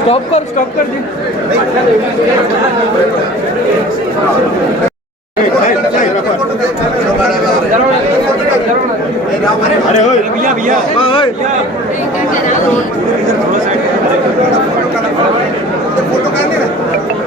Stop कर stop कर दी अरे भैया भैया।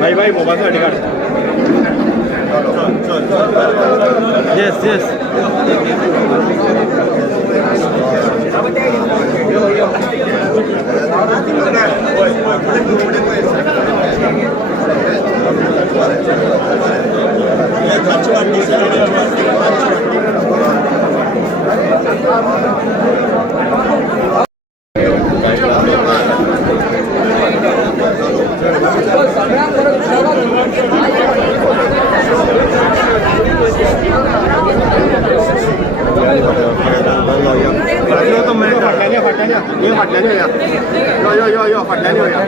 ভাই ভাই mobile ID card Yes, yes. Thank you. फाटल्याने फाटल्याने ये फाटल्याने यो यो यो यो फाटल्याने होया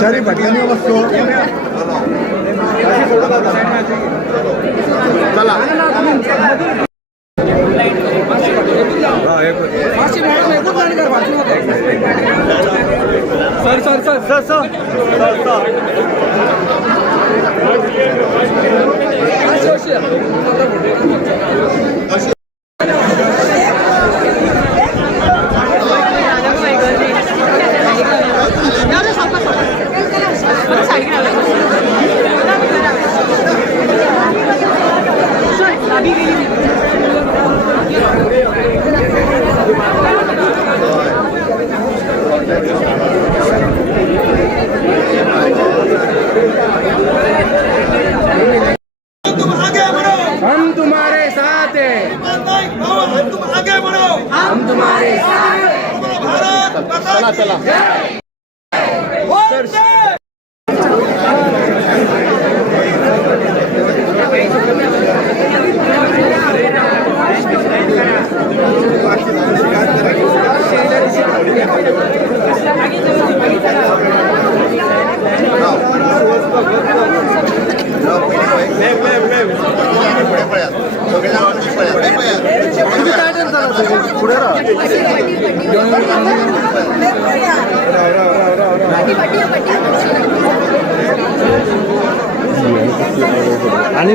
चारी फाटल्याने sir sir sir sir sir तुम चला चला.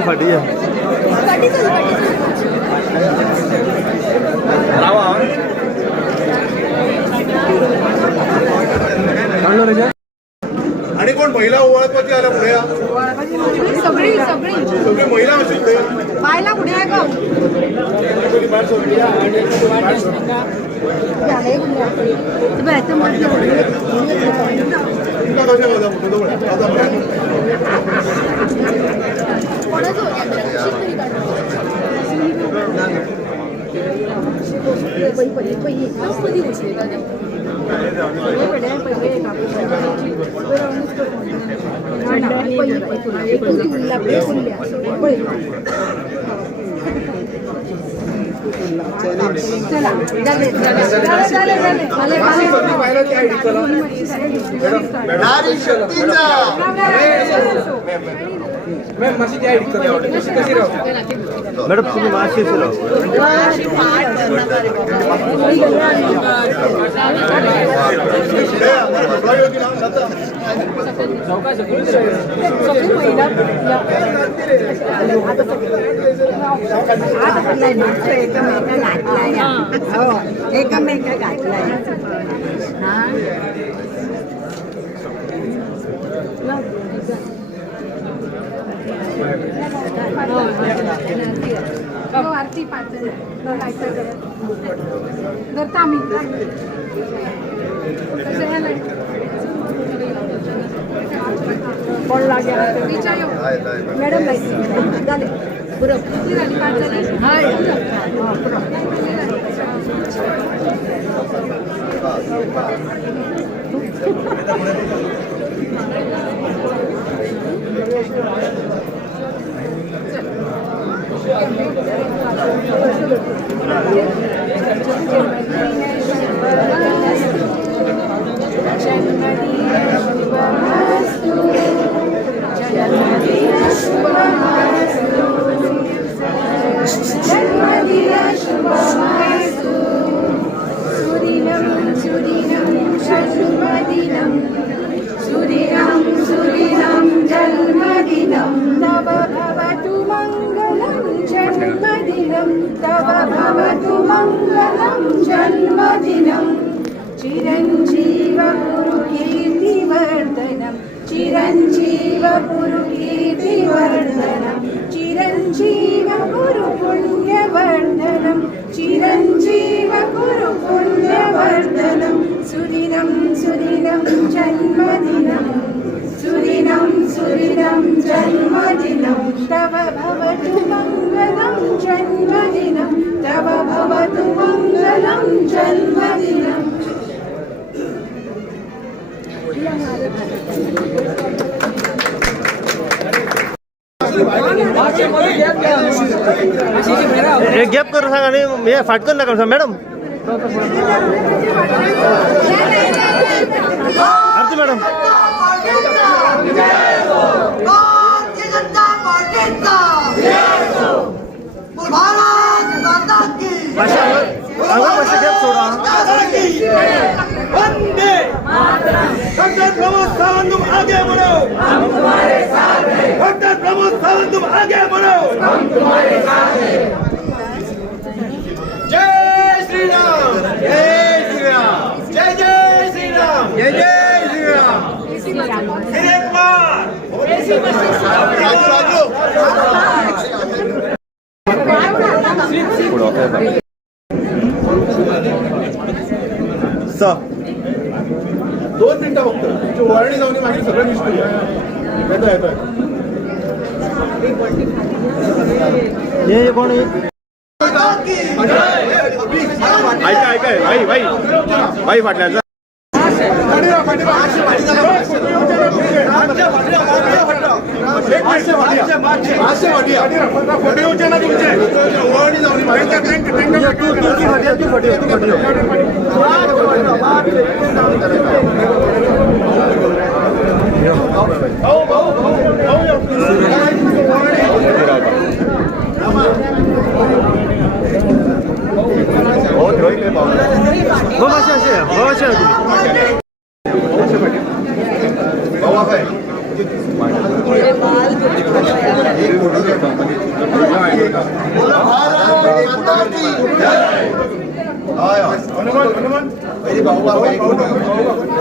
आणि फाटी आणि कोण महिला ओळखपती आल्या पुढे. सगळी सगळी. सगळी महिला असेल ते पाहायला कुठे आहे का नारी शक्तीचा. मॅडम तुम्ही माशी एकमेक घातलाय आरती पाच करता. आम्ही. कोण लागेल? विचार मॅडम बाई झाले. बरोबर किती झाली? पाच झाली? सुदिनं सुदिनं जन्मदिनं सुदिनं सुदिनं जन्मदिनं तव भवतु मङ्गलं जन्मदिनं तव भवतु मङ्गलं जन्मदिनम् एक गॅप करून सांगा आणि फाटकन नका मॅडम. आरती मॅडम भारतीय जनता पार्टीचा भारत माता की भाषा अगं भाषा गॅप सोडा वंदे डॉक्टर प्रमोद सावंत तुम आगे बढ़ो हम तुम्हारे साथ हैं डॉक्टर प्रमोद सावंत तुम आगे बढ़ो हम तुम्हारे साथ हैं जय श्री राम जय श्री राम जय जय श्री राम जय जय श्री राम फिर एक बार राजू राजू स दोन मिनिटं फक्त. तुमची वरणी जाऊन माझी सगळं दिसतो येतो येतोय हे कोण ऐका ऐका भाई भाई भाई फाटल्याचा. बाल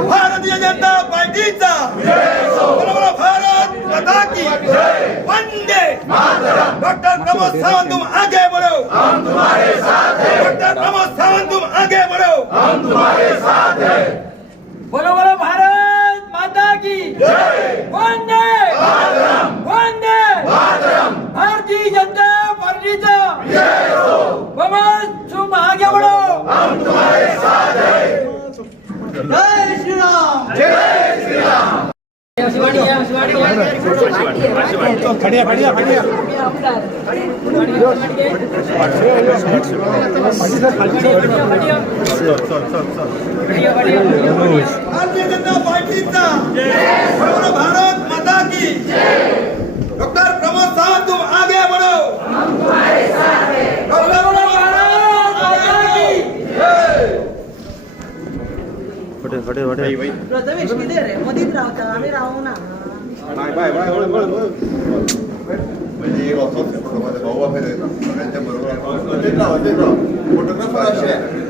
भारतीय जनता पार्टीचा. बरोबर भारत माता की वंदे. डॉक्टर प्रमोद सावंत आगे बढ़ो. भारतीय जनता पार्टीचा भारत माता की डॉक्टर प्रमोद तुम आगे बढ़ो फटे फटे फटे प्रथमेश किती रे? मधीत रावता आम्ही राहू ना. नाही बाय बाय वळ, वळ, वळ. म्हणजे एक असंच फोटोमध्ये भाऊ वगैरे येतात. सगळ्यांच्या बरोबर आपण- अजित राव, अजित राव. फोटोग्राफर असे आहे.